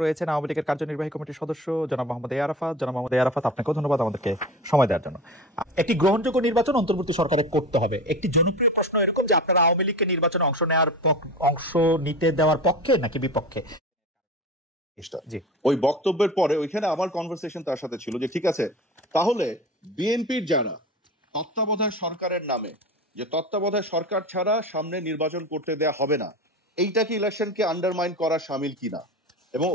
রয়েছেন আওয়ামী লীগের কার্যনির্বাহী কমিটির সদস্য জনাব মোহাম্মদ এ আরাফাত। জনাব মোহাম্মদ এ আরাফাত, আপনাকেও ধন্যবাদ আমাদেরকে সময় দেওয়ার জন্য। একটি গ্রহণযোগ্য নির্বাচন অন্তর্বর্তী সরকারে করতে হবে। একটি জনপ্রিয় প্রশ্ন এরকম যে আপনারা আওয়ামী লীগকে নির্বাচনে অংশ নিতে দেওয়ার পক্ষে নাকি বিপক্ষে? জি, ওই বক্তব্যের পরে ওইখানে আমার কনভারসেশন তার সাথে ছিল যে ঠিক আছে, তাহলে বিএনপির যারা তত্ত্বাবধায়ক সরকারের নামে যে তত্ত্বাবধায়ক সরকার ছাড়া সামনে নির্বাচন করতে দেয়া হবে না, এইটা কি ইলেকশনকে আন্ডারমাইন করা শামিল কিনা, এবং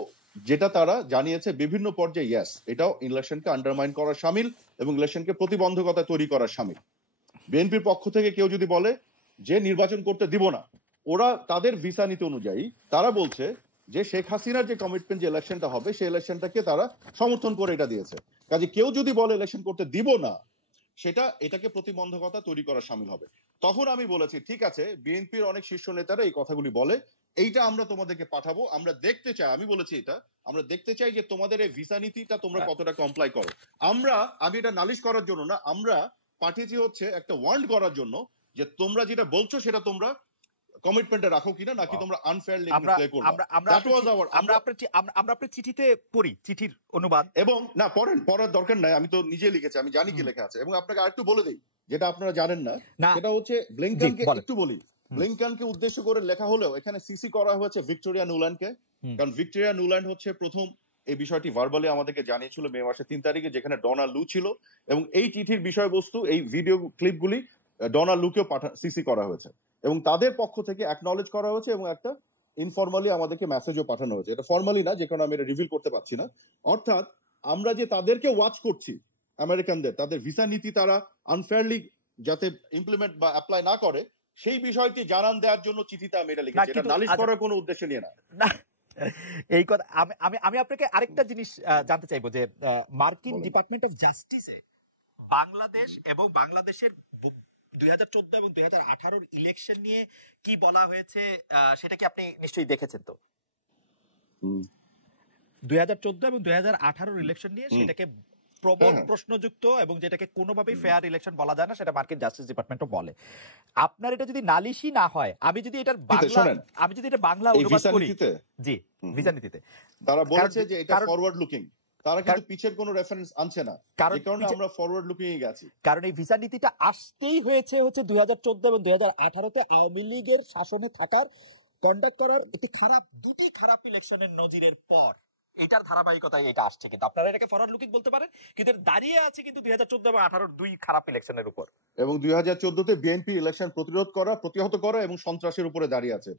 যেটা তারা জানিয়েছে বিভিন্ন পর্যায়ে ইয়েস, এটাও ইলেকশনকে আন্ডারমাইন করা শামিল এবং ইলেকশনকে প্রতিবন্ধকতা তৈরি করা শামিল। বিএনপির পক্ষ থেকে কেউ যদি বলে যে নির্বাচন করতে দিব না, ওরা তাদের ভিসা নীতি অনুযায়ী তারা বলছে যে শেখ হাসিনার যে কমিটমেন্ট যে ইলেকশনটা হবে সেই ইলেকশনটাকে তারা সমর্থন করে এটা দিয়েছে। কাজে কেউ যদি বলে ইলেকশন করতে দিব না, সেটা এটাকে প্রতিবন্ধকতা তৈরি করা শামিল হবে। তখন আমি বলেছি ঠিক আছে, বিএনপির অনেক শীর্ষ নেতারা এই কথাগুলি বলে, এইটা আমরা তোমাদেরকে পাঠাবো, আমরা দেখতে চাই, আমি বলেছি এটা আমরা দেখতে চাই যে তোমাদের এই ভিসা নীতিটা তোমরা কতটা কমপ্লাই করো। আমি এটা নালিশ করার জন্য না, আমরা পাঠিয়েছি হচ্ছে একটা ওয়ার্ন করার জন্য যে তোমরা যেটা বলছো সেটা তোমরা কমিটমেন্টে রাখো কিনা, নাকি তোমরা আনফেয়ারলি প্লে করবে। আমরা আপনার চিঠিতে পড়ি, চিঠির অনুবাদ। এবং না পড়ার দরকার নাই, আমি তো নিজে লিখেছি, আমি জানি কি লেখা আছে। এবং আপনাকে আরেকটু বলে দেই যেটা আপনারা জানেন না, সেটা হচ্ছে ব্লিংকনকে একটু বলি। ব্লিংকনকে উদ্দেশ্য করে লেখা হলেও এখানে সিসি করা হয়েছে ভিক্টোরিয়া নুল্যান্ডকে, কারণ ভিক্টোরিয়া নুল্যান্ড হচ্ছে প্রথম এই বিষয়টি ভার্বালি আমাদেরকে জানিয়েছিল মে মাসের 3 তারিখে, যেখানে ডনা লু ছিল। এবং এই চিঠির বিষয়বস্তু, এই ভিডিও ক্লিপগুলি ডনা লুকেও সিসি করা হয়েছে এবং তাদের পক্ষ থেকে অ্যাকনলেজ করা হয়েছে এবং একটা ইনফরমালি আমাদেরকে মেসেজও পাঠানো হয়েছে। এটা ফর্মালি না, যে কারণে আমি এটা রিভিল করতে পারছি না। অর্থাৎ আমরা যে তাদেরকে ওয়াচ করছি, আমেরিকানদের, তাদের ভিসা নীতি তারা আনফেয়ারলি যাতে ইমপ্লিমেন্ট বা অ্যাপ্লাই না করে, সেই বিষয়টি জানান দেওয়ার জন্য চিঠিতে আমি এটা লিখেছি। এটা নালিশ করার কোনো উদ্দেশ্য নিয়ে না। এই কথা আমি আপনাকে আরেকটা জিনিস জানতে চাইবো যে মার্কিন ডিপার্টমেন্ট অফ জাস্টিসে বাংলাদেশ এবং বাংলাদেশের 2014 এবং 2018 ইলেকশন নিয়ে কি বলা হয়েছে সেটা কি আপনি নিশ্চয়ই দেখেছেন? তো 2014 এবং 2018 ইলেকশন নিয়ে সেটাকে প্রবল প্রশ্নযুক্ত এবং যেটাকে কোনোভাবেই ফেয়ার ইলেকশন বলা যায় না, সেটা মার্কিন জাস্টিস ডিপার্টমেন্টও বলে। আপনার এটা যদি নালিশই না হয়, আমি যদি এটা বাংলা অনুবাদ করি, জি ভিসা নীতিতে তারা বলেছে যে এটা ফরওয়ার্ড লুকিং, তারা কিন্তু পিছের কোনো রেফারেন্স আনছে না, এই কারণে আমরা ফরওয়ার্ড লুকিং এ গেছি। কারণ এই ভিসা নীতিটা আসতেই হয়েছে 2014 এবং 2018-তে আওয়ামী লীগের শাসনে থাকার কন্ডাক্ট করার দুটি খারাপ ইলেকশনের নজিরের পর এটার ধারাবাহিকতায় এটা আসছে। কিন্তু আপনারা এটাকে ফরওয়ার্ড লুকিং বলতে পারেন, কিন্তু দাঁড়িয়ে আছে কিন্তু 2014 এবং 2018 দুই খারাপ ইলেকশনের উপর। এবং 2014-তে বিএনপি ইলেকশন প্রতিহত করা এবং সন্ত্রাসের উপরে দাঁড়িয়ে আছে।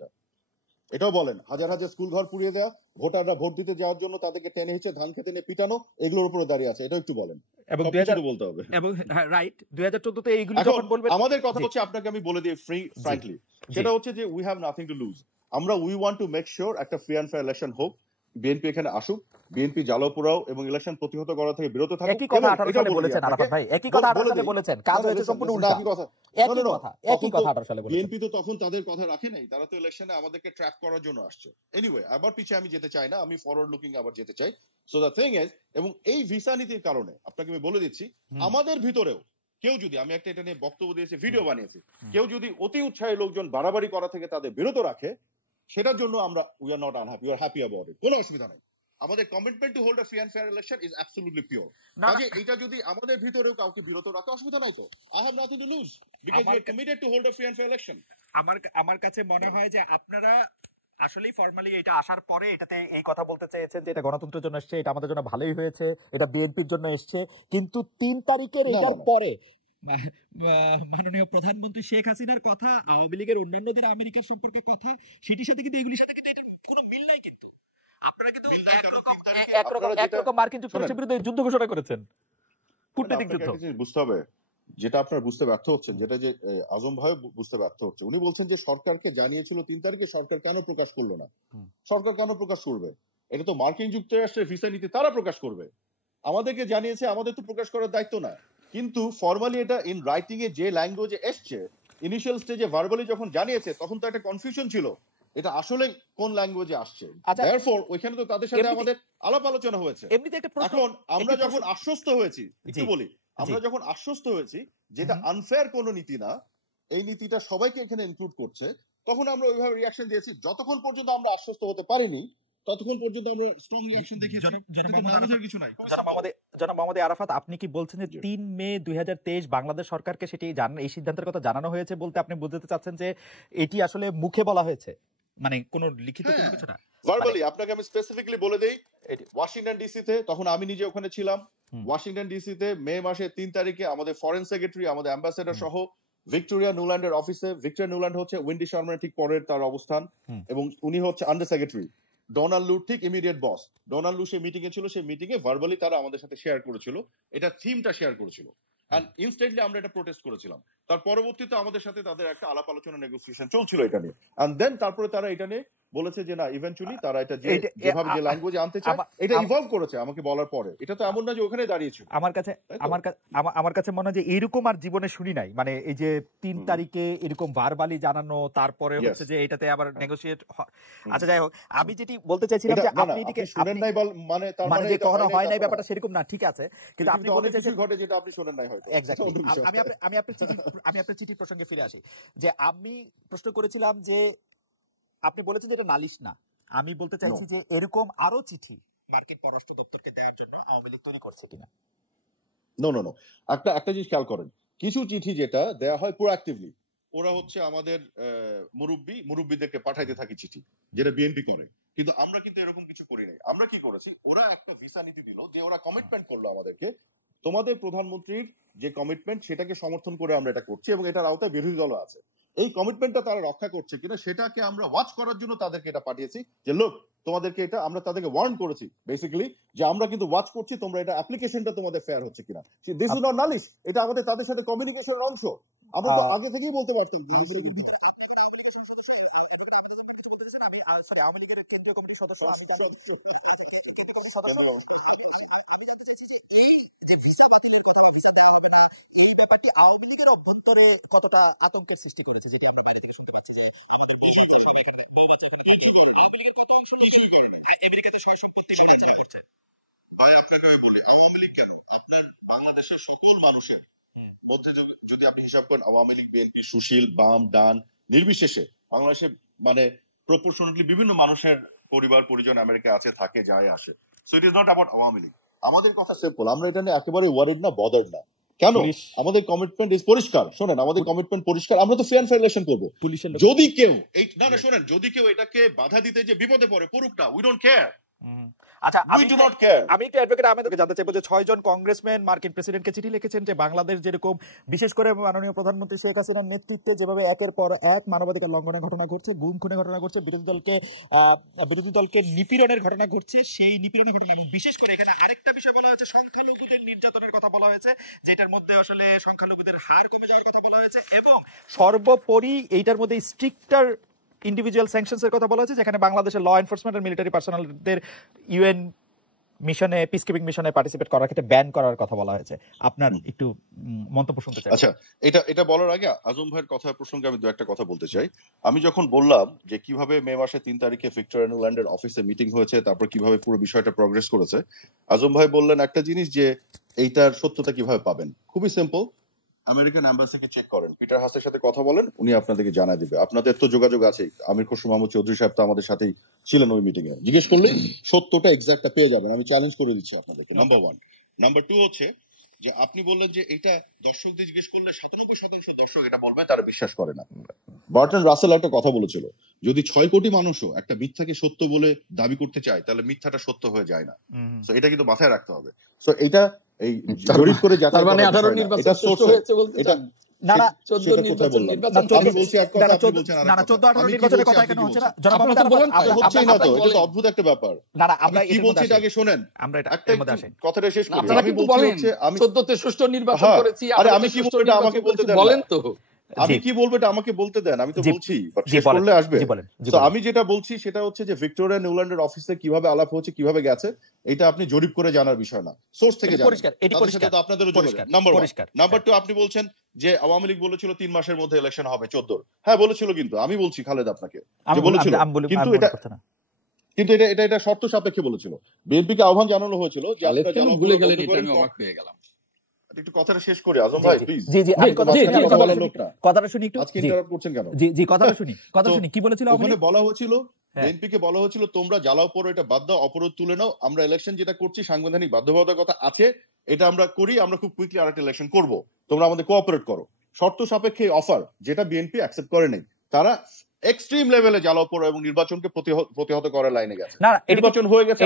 এটাও বলেন হাজার হাজার স্কুল ঘর পুড়িয়ে দেওয়া, ভোটাররা ভোট দিতে যাওয়ার জন্য তাদেরকে টেনে হিচে ধান খেতে নিয়ে পিটানো, এগুলোর উপরে দাঁড়িয়ে আছে। এটাও একটু বলেন এবং বলতে হবে। এবং রাইট 2014-তে এইগুলো যখন বলবেন, আমাদের কথা হচ্ছে, আপনাকে আমি বলে দিই ফ্র্যাঙ্কলি, সেটা হচ্ছে যে we have nothing to loose. We want to make sure একটা ফ্রি অ্যান্ড ফেয়ার ইলেকশন হোক, বিএনপি এখানে আসুক, বিএনপি জ্বালাও এবং ইলেকশন প্রতিহত করা থেকে বিরত থাকুক। একই কথা 18 সালে বলেছেন আরাফাত ভাই, একই কথা 18 সালে বলেছেন, কাজ হয়েছে সম্পূর্ণ উল্টা। একই কথা 18 সালে বলেছেন। বিএনপি তো তখন তাদের কথা রাখে নাই, তারা তো ইলেকশনে আমাদেরকে ট্র্যাপ করার জন্য আসছে। এনিওয়ে, আবার পিছিয়ে আমি যেতে চাই না, আমি ফরওয়ার্ড লুকিং আবার যেতে চাই। সো দ্য থিং ইজ, এবং এই ভিসা নীতির কারণে আপনাকে আমি বলে দিচ্ছি, আমাদের ভিতরেও কেউ যদি, আমি একটা এটা নিয়ে বক্তব্য দিয়েছি, ভিডিও বানিয়েছি, কেউ যদি অতি উৎসাহী লোকজন বাড়াবাড়ি করা থেকে তাদের বিরত রাখে, সেটার জন্য আমরা we are not unhappy, we are happy about it. কোনো অসুবিধা নাই। আমাদের commitment to hold a free and fair election is absolutely pure. কাজে এটা যদি আমাদের ভিতরেও কাউকে বিরত রাখে, অসুবিধা নাই তো। I have nothing to lose because we are committed to hold a free and fair election. আমার কাছে মনে হয় যে আপনারা আসলেই ফর্মালি এটা আসার পরে এটাতে এই কথা বলতে চেয়েছেন যে এটা গণতন্ত্রের জন্য এসছে, এটা আমাদের জন্য ভালোই হয়েছে, এটা বিএনপির জন্য এসছে। কিন্তু 3 তারিখের এটার পরে মাননীয় প্রধানমন্ত্রী শেখ হাসিনার কথা, আওয়ামী লীগের অন্যান্যদের আমেরিকার সম্পর্কে কথা, সেটির সাথে কিন্তু এগুলির সাথে কিন্তু কোনো মিল নাই। কিন্তু আপনারা কিন্তু একরকম মার্কিন যুক্তরাষ্ট্রের বিরুদ্ধে যুদ্ধ ঘোষণা করেছেন, কূটনৈতিক যুদ্ধ। বুঝতে হবে যেটা আপনার বুঝতে ব্যর্থ হচ্ছেন, যেটা যে আজম ভাই বুঝতে ব্যর্থ হচ্ছে। উনি বলছেন যে সরকারকে জানিয়েছিল 3 তারিখে, সরকার কেন প্রকাশ করলো না? সরকার কেন প্রকাশ করবে? এটা তো মার্কিন যুক্তরাষ্ট্রের ভিসা নীতি, তারা প্রকাশ করবে। আমাদেরকে জানিয়েছে, আমাদের তো প্রকাশ করার দায়িত্ব না। কিন্তু ফর্মালি এটা ইন রাইটিং এ যে ল্যাঙ্গুয়েজে এসছে, ইনিশিয়াল স্টেজে ভার্বালি যখন জানিয়েছে, তখন তো একটা কনফিউশন ছিল এটা আসলে কোন ল্যাঙ্গুয়েজে আসছে। দেয়ারফর ওইখানে তো তাদের সাথে আমাদের আলাপ আলোচনা হয়েছে। এখন আমরা যখন আশ্বস্ত হয়েছি, একটু বলি, আমরা যখন আশ্বস্ত হয়েছি যেটা আনফেয়ার কোনো নীতি না, এই নীতিটা সবাইকে এখানে ইনক্লুড করছে, তখন আমরা ওইভাবে রিঅ্যাকশন দিয়েছি। যতক্ষণ পর্যন্ত আমরা আশ্বস্ত হতে পারিনি, ততক্ষণ পর্যন্ত আমরা স্ট্রং রিঅ্যাকশন দেখিয়েছি। নারাজের কিছু নাই। জনাব মোহাম্মদ আরাফাত, আপনি কি বলছেন যে 3 মে 2023 বাংলাদেশ সরকারকে সেটি এই সিদ্ধান্তের কথা জানানো হয়েছে বলতে আপনি বুঝতে চাচ্ছেন যে এটি আসলে মুখে বলা হয়েছে, মানে কোনো লিখিত কোনো কিছু না? ভার্বালি আপনাকে আমি স্পেসিফিকলি বলে দেই, ওয়াশিংটন ডিসিতে তখন আমি নিজে ওখানে ছিলাম। ওয়াশিংটন ডিসিতে মে মাসের 3 তারিখে আমাদের ফরেন সেক্রেটারি, আমাদের অ্যাম্বাসেডর সহ ভিক্টোরিয়া নুল্যান্ডের অফিসে, ভিক্টোরিয়া নুল্যান্ড হচ্ছে উইন্ডি শার্মানের ঠিক পরের তার অবস্থান, এবং উনি হচ্ছে আন্ডার সেক্রেটারি, ডোনাল্ড লুর ঠিক ইমিডিয়েট বস। ডোনাল্ড লু সেই মিটিং এ ছিল, সেই মিটিং এ ভার্বালি তারা আমাদের সাথে শেয়ার করেছিল, এটা থিমটা শেয়ার করেছিল, এন্ড ইনস্ট্যান্টলি আমরা এটা প্রোটেস্ট করেছিলাম। তার পরবর্তীতে আমাদের সাথে তাদের একটা আলাপ আলোচনা নেগোসিয়েশন চলছিল এটা নিয়ে, এন্ড দেন তারপরে তারা এটা নিয়ে বলেছে যে না ইভেন্চুয়ালি তারা এটা যেভাবে যে ল্যাঙ্গুয়েজ আনতে চায় এটা ইভলভ করেছে আমাকে বলার পরে। এটা তো এমন না যে ওখানে দাঁড়িয়েছিল। আমার কাছে মনে হয় যে এরকম আর জীবনে শুনি নাই, মানে এই যে 3 তারিখে এরকম ভার্বালি জানানো, তারপরে হচ্ছে যে এটাতে আবার নেগোশিয়েট। আচ্ছা যাই হোক, আমি যেটি বলতে চাইছিলাম যে আপনি এটিকে শুনেন নাই মানে তার মানে যে কখনো হয় নাই ব্যাপারটা সেরকম না, ঠিক আছে, কিন্তু আপনি বলতে চাইছেন ঘটে যেটা আপনি শুনেন নাই হয়তো। এক্স্যাক্টলি। আমি আপনার চিঠি প্রসঙ্গে ফিরে আসি, যে আমি প্রশ্ন করেছিলাম যে আপনি বলেছেন যে এটা নালিশ না, আমি বলতে চাইছি যে এরকম আরো চিঠি মার্কিন পররাষ্ট্র দপ্তরকে দেওয়ার জন্য আওয়ামী লীগ তৈরি করছে কিনা। নো, একটা জিনিস খেয়াল করেন, কিছু চিঠি যেটা দেয়া হয় প্রোঅ্যাক্টিভলি, ওরা হচ্ছে আমাদের মুরব্বীদেরকে পাঠাইতে থাকি চিঠি, যেটা বিএনপি করে, কিন্তু আমরা কিন্তু এরকম কিছু করি নাই। আমরা কি করেছি, ওরা একটা ভিসা নীতি দিল, যে ওরা কমিটমেন্ট করলো আমাদেরকে, তোমাদের প্রধানমন্ত্রীর যে কমিটমেন্ট সেটাকে সমর্থন করে আমরা এটা করছি, এবং এটার আওতায় বিরোধী দলও আছে। এই কমিটমেন্টটা তারা রক্ষা করছে কিনা সেটাকে আমরা ওয়াচ করার জন্য তাদেরকে এটা পাঠিয়েছি, যে লোক তোমাদেরকে এটা, আমরা তাদেরকে ওয়ার্ন করেছি বেসিক্যালি যে আমরা কিন্তু ওয়াচ করছি, তোমরা এটা অ্যাপ্লিকেশনটা তোমাদের ফেয়ার হচ্ছে কিনা। দিস ইজ নট নালিশ, এটা আমাদের তাদের সাথে কমিউনিকেশনের অংশ। আমরা তো আগে থেকেই বলতে পারতাম। এই ব্যাপারটি আওয়ামী লীগের অভ্যন্তরে কতটা আতঙ্কের সৃষ্টি করেছে, যেটা আমরা বাংলাদেশের সকল মানুষের মধ্যে যদি আপনি হিসাব করেন, আওয়ামী লীগ, বিএনপি, সুশীল, বাম, ডান নির্বিশেষে বাংলাদেশে মানে প্রপোর্শনালি বিভিন্ন মানুষের পরিবার পরিজন আমেরিকা আছে, থাকে, যায়, আসে। So it is not about Awami League. আমাদের কথা সিম্পল, আমরা এটা নিয়ে একেবারে ওয়ারিড না, বদার্ড না। কেন? আমাদের কমিটমেন্ট ইজ পরিষ্কার। শোনেন, আমাদের কমিটমেন্ট পরিষ্কার, আমরা তো ফেয়ার ইলেকশন করবো। যদি কেউ শোনেন, যদি কেউ এটাকে বাধা দিতে যে বিপদে পড়ে, পড়ুক না, উই ডোন্ট কেয়ার। আচ্ছা, আমি একটু অ্যাডভোকেট আহমেদকে জানতে চাইবো যে 6 জন কংগ্রেসম্যান মার্কিন প্রেসিডেন্টকে চিঠি লিখেছেন যে বাংলাদেশ যেরকম বিশেষ করে মাননীয় প্রধানমন্ত্রী শেখ হাসিনার নেতৃত্বে যেভাবে একের পর এক মানবাধিকার লঙ্ঘনের ঘটনা ঘটছে, গুম খুনের ঘটনা ঘটছে, বিরোধী দলকে নিপীড়নের ঘটনা ঘটছে, সেই নিপীড়নের ঘটনা, এবং বিশেষ করে এখানে আরেকটা বিষয় বলা হয়েছে, সংখ্যালঘুদের নির্যাতনের কথা বলা হয়েছে, যেটার মধ্যে আসলে সংখ্যালঘুদের হার কমে যাওয়ার কথা বলা হয়েছে, এবং সর্বোপরি এইটার মধ্যে স্ট্রিক্টার ইন্ডিভিজুয়াল স্যাংশনস এর কথা বলা হয়েছে, যেখানে বাংলাদেশের ল এনফোর্সমেন্ট আর মিলিটারি পার্সোনালদের ইউএন মিশনে, পিসকিপিং মিশনে পার্টিসিপেট করার ক্ষেত্রে ব্যান করার কথা বলা হয়েছে। আপনার একটু মন্তব্য শুনতে চাই। আচ্ছা, এটা বলার আগে আজম ভাইয়ের কথা প্রসঙ্গে আমি দু একটা কথা বলতে চাই। আমি যখন বললাম যে কিভাবে মে মাসে 3 তারিখে ভিক্টোরিয়া নুল্যান্ডের অফিসে মিটিং হয়েছে, তারপর কিভাবে পুরো বিষয়টা প্রগ্রেস করেছে, আজম ভাই বললেন একটা জিনিস, যে এইটার সত্যতা কিভাবে পাবেন। খুবই সিম্পল, আমেরিকান এম্বাসিকে চেক করেন, পিটার হাসের সাথে কথা বলেন, উনি আপনাদেরকে জানাই দিবে। আপনাদের তো যোগাযোগ আছে, আমির খসরু মাহমুদ চৌধুরী সাহেব তো আমাদের সাথেই ছিলেন ওই মিটিং এ, জিজ্ঞেস করলে সত্যটা এক্সাক্টটা পেয়ে যাবেন। আমি চ্যালেঞ্জ করে দিচ্ছি আপনাদেরকে, নাম্বার 1। নাম্বার 2 হচ্ছে যে আপনি বললেন যে এটা দর্শকদের জিজ্ঞেস করলে 97% দর্শক এটা বলবে তারা বিশ্বাস করে না। বার্টন রাসেল একটা কথা বলেছিল, যদি 6 কোটি মানুষও একটা মিথ্যাকে সত্য বলে দাবি করতে চায়, তাহলে মিথ্যাটা সত্য হয়ে যায় না। সো এটা কিন্তু মাথায় রাখতে হবে। সো এটা এই জরিপ করে যাচাই করা, মানে 18 নির্বাচন সুষ্ঠু হয়েছে বলতে এটা না, 14 নির্বাচন আমি বলছি এক কথা, আপনি বলছেন আরেক কথা। 14-18 নির্বাচনের কথা কেন হচ্ছে না? জনাব আপনি বলেন হচ্ছেই না তো, এটা তো অদ্ভুত একটা ব্যাপার। না, আমরা কি বলছি এটা আগে শুনেন, আমরা এটা এর মধ্যে আসি, কথাটা শেষ করি। আমি বলছি হচ্ছে আমি 14 তে সুষ্ঠু নির্বাচন করেছি। আরে আমি কি বলবো এটা আমাকে বলতে দেন, বলেন তো। আমি কি বলবো এটা আমাকে বলতে দেন, আমি তো বলছি, শেষ করলে আসবে। তো আমি যেটা বলছি সেটা হচ্ছে যে ভিক্টোরিয়া নুল্যান্ডের অফিসে কিভাবে আলাপ হচ্ছে, কিভাবে গেছে, এটা আপনি জরিপ করে জানার বিষয় না, সোর্স থেকে জানেন। তাদের সাথে তো আপনাদেরও যোগাযোগ। নাম্বার 1। নাম্বার 2, আপনি বলছেন যে আওয়ামী লীগ বলেছিল 3 মাসের মধ্যে ইলেকশন হবে 14। হ্যাঁ বলেছিল, কিন্তু আমি বলছি খালেদ আপনাকে যে বলেছিল, কিন্তু এটা শর্ত সাপেক্ষে বলেছিল। বিএনপিকে আহ্বান জানানো হয়েছিল যে আপনারা জানান, ভুলে গেলেন, এটা আমি অবাক হয়ে গেলাম। একটু কথাটা শেষ করি আজম ভাই প্লিজ। জি আমি কথাটা শুনি একটু। আজকে ইন্টারাপ্ট করছেন কেন? জি কথাটা শুনি কি বলেছিল? ওখানে বলা হয়েছিল বিএনপিকে বলা হয়েছিল তোমরা জ্বালাও পড়ো, এটা বাদ দাও, অপরাধ তুলে নাও, আমরা ইলেকশন যেটা করছি সাংবিধানিক বাধ্যবাধকতা আছে, এটা আমরা করি, আমরা খুব কুইকলি আরেকটা ইলেকশন করব, তোমরা আমাদের কোঅপারেট করো। শর্ত সাপেক্ষে অফার যেটা বিএনপি অ্যাকসেপ্ট করে নেই, তারা এক্সট্রিম লেভেলে জ্বালাও পড়ো এবং নির্বাচনকে প্রতিহত করার লাইনে গেছে। নির্বাচন হয়ে গেছে।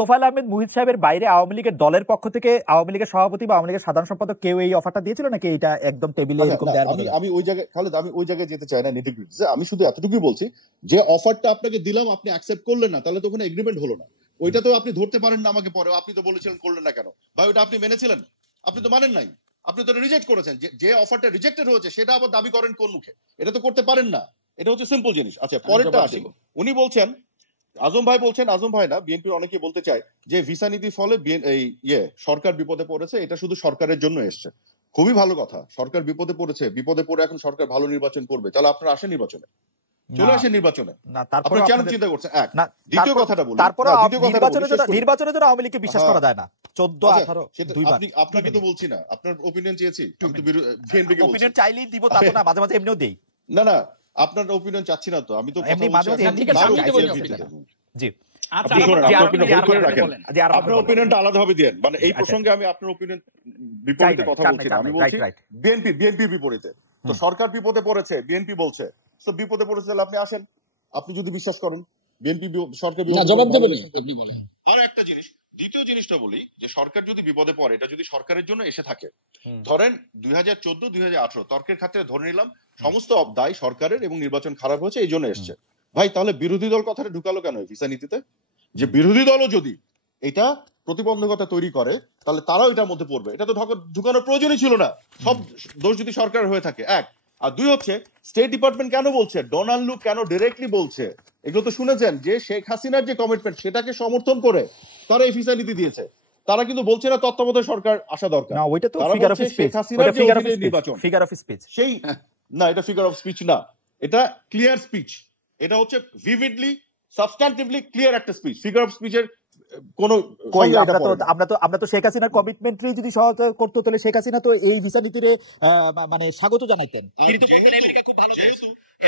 তোফায়েল আহমেদ মুহিত সাহেবের বাইরে আওয়ামী লীগের দলের পক্ষ থেকে আওয়ামী লীগের সভাপতি বা আওয়ামী লীগের সাধারণ সম্পাদক কেউ এই অফারটা দিয়েছিল নাকি এটা একদম টেবিলে এরকম দেওয়ার বদলে? আমি ওই জায়গায় খালেদ, আমি ওই জায়গায় যেতে চাই না নিটিগ্রিটিতে। আমি শুধু এতটুকুই বলছি যে অফারটা আপনাকে দিলাম, আপনি অ্যাকসেপ্ট করলেন না, তাহলে তো কোনো এগ্রিমেন্ট হলো না। ওইটা তো আপনি ধরতে পারেন না আমাকে পরে, আপনি তো বলেছিলেন করলেন না কেন ভাই, ওটা আপনি মেনেছিলেন? আপনি তো মানেন নাই, আপনি তো রিজেক্ট করেছেন। যে অফারটা রিজেক্টেড হয়েছে সেটা আবার দাবি করেন কোন মুখে? এটা তো করতে পারেন না। এটা হচ্ছে সিম্পল জিনিস। আচ্ছা, পরেরটা আসি। উনি বলছেন, আজম ভাই বলছেন, আজম ভাই না, বিএনপির অনেকে বলতে চায় যে ভিসা নীতির ফলে সরকার বিপদে পড়েছে, এটা শুধু সরকারের জন্য এসছে। খুবই ভালো কথা, সরকার বিপদে পড়েছে, বিপদে পড়ে এখন সরকার ভালো নির্বাচন করবে, তাহলে আপনারা আসেন নির্বাচনে, চলে আসেন নির্বাচনে। আপনি কেন চিন্তা করছেন? এক, দ্বিতীয় কথাটা বলি, তারপরে নির্বাচনের জন্য আওয়ামী লীগকে বিশ্বাস করা যায় না। 14-18 আপনাকে তো বলছি না, আপনার ওপিনিয়ন চেয়েছি, আমি তো বিএনপিকে বলছি। ওপিনিয়ন চাইলেই দিব তা তো না, মাঝে মাঝে এমনিও দেই। না আপনার ওপিনিয়ন চাচ্ছি না তো, আমি তো এমনি মাঝে মাঝে জি আপনার ওপিনিয়নটা আলাদাভাবে দেন। মানে এই প্রসঙ্গে আমি আপনার ওপিনিয়ন বিপরীতে কথা বলছি না, আমি বলছি বিএনপির বিপরীতে। তো সরকার বিপদে পড়েছে, বিএনপি বলছে তো বিপদে পড়েছে, তাহলে আপনি আসেন, আপনি যদি বিশ্বাস করেন বিএনপি সরকার জবাব দেবেন আপনি বলেন। আর একটা জিনিস, দ্বিতীয় জিনিসটা বলি, যে সরকার যদি বিপদে পড়ে, এটা যদি সরকারের জন্য এসে থাকে, ধরেন 2014-2018 তর্কের খাতিরে ধরে নিলাম সমস্ত দায় সরকারের এবং নির্বাচন খারাপ হয়েছে এই জন্য এসছে, ভাই তাহলে বিরোধী দল কথাটা ঢুকালো কেন ভিসা নীতিতে? যে বিরোধী দলও যদি এটা প্রতিবন্ধকতা তৈরি করে তাহলে তারাও এটার মধ্যে পড়বে, এটা তো ঢুকানোর প্রয়োজনই ছিল না, সব দোষ যদি সরকার হয়ে থাকে। এক, আর দুই হচ্ছে স্টেট ডিপার্টমেন্ট কেন বলছে, ডোনাল্ড লুক কেন ডাইরেক্টলি বলছে, এগুলো তো শুনেছেন যে শেখ হাসিনার যে কমিটমেন্ট সেটাকে সমর্থন করে তারা এই ভিসা নীতি দিয়েছে। তারা কিন্তু বলছে না তত্ত্বাবধায়ক সরকার আসা দরকার, না ওইটা তো ফিগার অফ স্পিচ, ওটা ফিগার অফ স্পিচ সেই না, এটা ফিগার অফ স্পিচ না, এটা ক্লিয়ার স্পিচ, এটা হচ্ছে ভিভিডলি সাবস্ট্যান্টিভলি ক্লিয়ার একটা স্পিচ। ফিগার অফ স্পিচের কোন আমরা তো শেখ হাসিনার কমিটমেন্টই যদি সহায়তা করতে, তাহলে শেখ হাসিনা তো এই ভিসা নীতিরে মানে স্বাগত জানাইতেন। কিন্তু আমেরিকা খুব ভালো দেশ,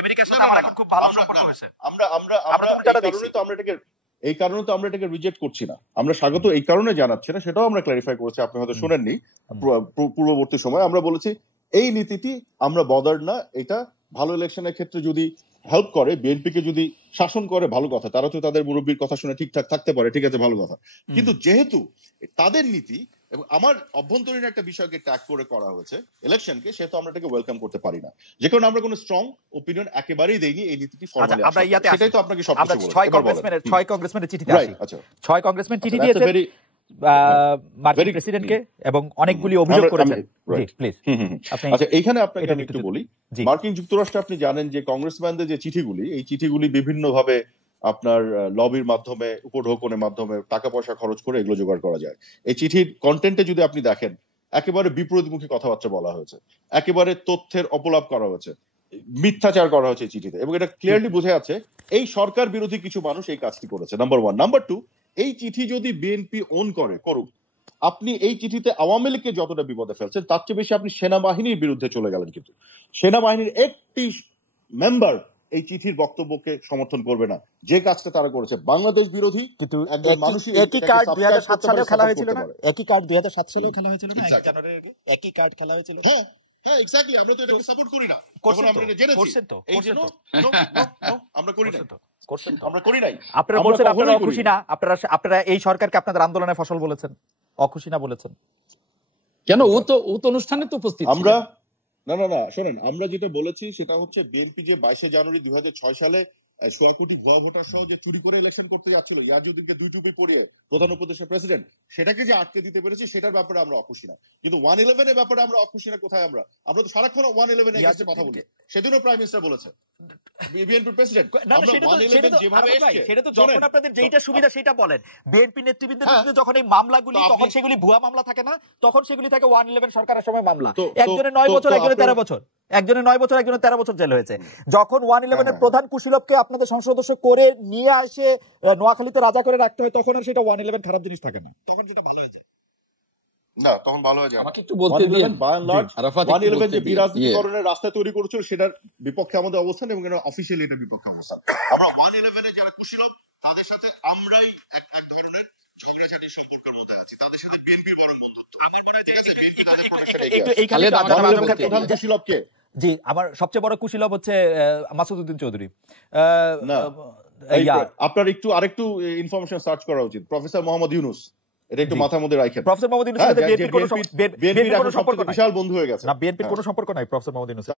আমেরিকার সাথে আমার এখন খুব ভালো সম্পর্ক হয়েছে। এই কারণে তো আমরা এটাকে রিজেক্ট করছি না, আমরা স্বাগত এই কারণে জানাচ্ছি না, সেটাও আমরা ক্লারিফাই করেছি, আপনি হয়তো শুনেননি পূর্ববর্তী সময়। আমরা বলেছি এই নীতিটি আমরা বদার্ড না, এটা ভালো ইলেকশনের ক্ষেত্রে যদি হেল্প করে, বিএনপিকে যদি শাসন করে ভালো কথা, তারা তো তাদের মুরব্বীর কথা শুনে ঠিকঠাক থাকতে পারে, ঠিক আছে ভালো কথা। কিন্তু যেহেতু তাদের নীতি এবং আমার অভ্যন্তরীণ একটা বিষয়কে ট্যাগ করে করা হয়েছে ইলেকশনকে, সেহেতু আমরা এটাকে ওয়েলকাম করতে পারি না। যে কারণে আমরা কোনো স্ট্রং ওপিনিয়ন একেবারেই দেইনি এই নীতিটি ফরমালি। সেটাই তো আপনাকে সবকিছু বলে। 6 কংগ্রেসমেন্টের চিঠিতে আসি। আচ্ছা 6 কংগ্রেসমেন্ট চিঠি দিয়েছে মার্কিন প্রেসিডেন্টকে এবং অনেকগুলি অভিযোগ করেছেন। জি প্লিজ। আচ্ছা এইখানে আপনাকে আমি একটু বলি, মার্কিন যুক্তরাষ্ট্রে আপনি জানেন যে কংগ্রেসম্যানদের যে চিঠিগুলি, এই চিঠিগুলি বিভিন্ন ভাবে আপনার লবির মাধ্যমে, উপঢৌকনের মাধ্যমে টাকা পয়সা খরচ করে এগুলো জোগাড় করা যায়। এই চিঠির কন্টেন্টে যদি আপনি দেখেন, একেবারে বিপরীতমুখী কথাবার্তা বলা হয়েছে, একেবারে তথ্যের অপলাপ করা হয়েছে, মিথ্যাচার করা হয়েছে এই চিঠিতে, এবং এটা ক্লিয়ারলি বোঝা যাচ্ছে এই সরকার বিরোধী কিছু মানুষ এই কাজটি করেছে। নাম্বার 1। নাম্বার 2, এই চিঠি যদি বিএনপি ওন করুক, আপনি এই চিঠিতে আওয়ামী লীগকে যতটা বিপদে ফেলছেন তার চেয়ে বেশি আপনি সেনাবাহিনীর বিরুদ্ধে চলে গেলেন। কিন্তু সেনাবাহিনীর একটি মেম্বার এই চিঠির বক্তব্যকে সমর্থন করবে না, যে কাজটা তারা করেছে বাংলাদেশ বিরোধী। কিন্তু একই কার্ড 2007 সালেও খেলা হয়েছিল না, একই কার্ড 2007 সালেও খেলা হয়েছিল না, জানুয়ারির আগে একই কার্ড খেলা হয়েছিল। হ্যাঁ হ্যাঁ এক্স্যাক্টলি, আমরা তো এটাকে সাপোর্ট করি না, আমরা এটা জেনেছি। আমরা করি না, আমরা করি নাই। আপনারা বলছেন আপনারা অখুশি না, আপনারা এই সরকারকে আপনাদের আন্দোলনের ফসল বলেছেন, অখুশি না বলেছেন কেন? ও তো অনুষ্ঠানে তো উপস্থিত আমরা না শোনেন, আমরা যেটা বলেছি সেটা হচ্ছে বিএনপি যে 22 জানুয়ারি 2006 সালে 1.25 কোটি ভুয়া ভোটার সহ যে চুরি করে ইলেকশন করতে যাচ্ছিল, ইয়াজউদ্দিনকে 2 টুপি পরিয়ে প্রধান উপদেষ্টা প্রেসিডেন্ট, সেটাকে যে আটকে দিতে পেরেছি সেটার ব্যাপারে আমরা অখুশি না। কিন্তু 111 এর ব্যাপারে আমরা অখুশি না। কোথায় আমরা তো সারাক্ষণ 111 এর এগেইনস্টে কথা বলি। সেদিনও প্রাইম মিনিস্টার বলেছে, বিএনপি প্রেসিডেন্ট, আমরা 111 যেভাবে এসেছে সেটা তো যখন আপনাদের যেটা সুবিধা সেটা বলেন। বিএনপি নেতৃবৃন্দের বিরুদ্ধে যখন এই মামলাগুলি, তখন সেগুলি ভুয়া মামলা থাকে না, তখন সেগুলি থাকে 111 সরকারের সময় মামলা। একজনের 9 বছর, একজনের 13 বছর, একজনের 9 বছর, একজনের 13 বছর জেল হয়েছে। যখন 111 এর প্রধান কুশীলবকে আপনাদের সংসদ সদস্য করে নিয়ে আসে নোয়াখালীতে রাজা করে রাখতে হয়, তখন আর সেটা 111 খারাপ জিনিস থাকে না, তখন সেটা ভালো হয়ে যায়। না তখন ভালো হয়ে যায়। আমাকে একটু বলতে দিন, 111 যে বিরাজনীতিকরণের রাস্তা তৈরি করেছিল সেটার বিপক্ষে আমাদের অবস্থান, এবং এটা অফিশিয়ালি এটা বিপক্ষে অবস্থান। আমরা 111 এ যারা পাচ্ছি তাদের সাথে বিএনপি বড় বন্ধুত্ব। আমার মনে হয় যে একটু এইখানে খালেদ একটু আজম আদালত বলতে খানকে- প্রধান কুশীলব কে? জি, আমার সবচেয়ে বড় কুশীলব হচ্ছে মাসুদ উদ্দিন চৌধুরী। না, আপনার আরেকটু ইনফরমেশন সার্চ করা উচিত। প্রফেসর মোহাম্মদ ইউনূস, এটা একটু জি। মাথার মধ্যে রাখেন। প্রফেসর মোহাম্মদ ইউনূসের সাথে বিএনপির কোনো বিএনপির এখন সম্পর্ক সবচেয়ে নাই। বিশাল বন্ধু হয়ে গেছে। না, বিএনপির কোনো সম্পর্ক নাই প্রফেসর মোহাম্মদ ইউনূসের।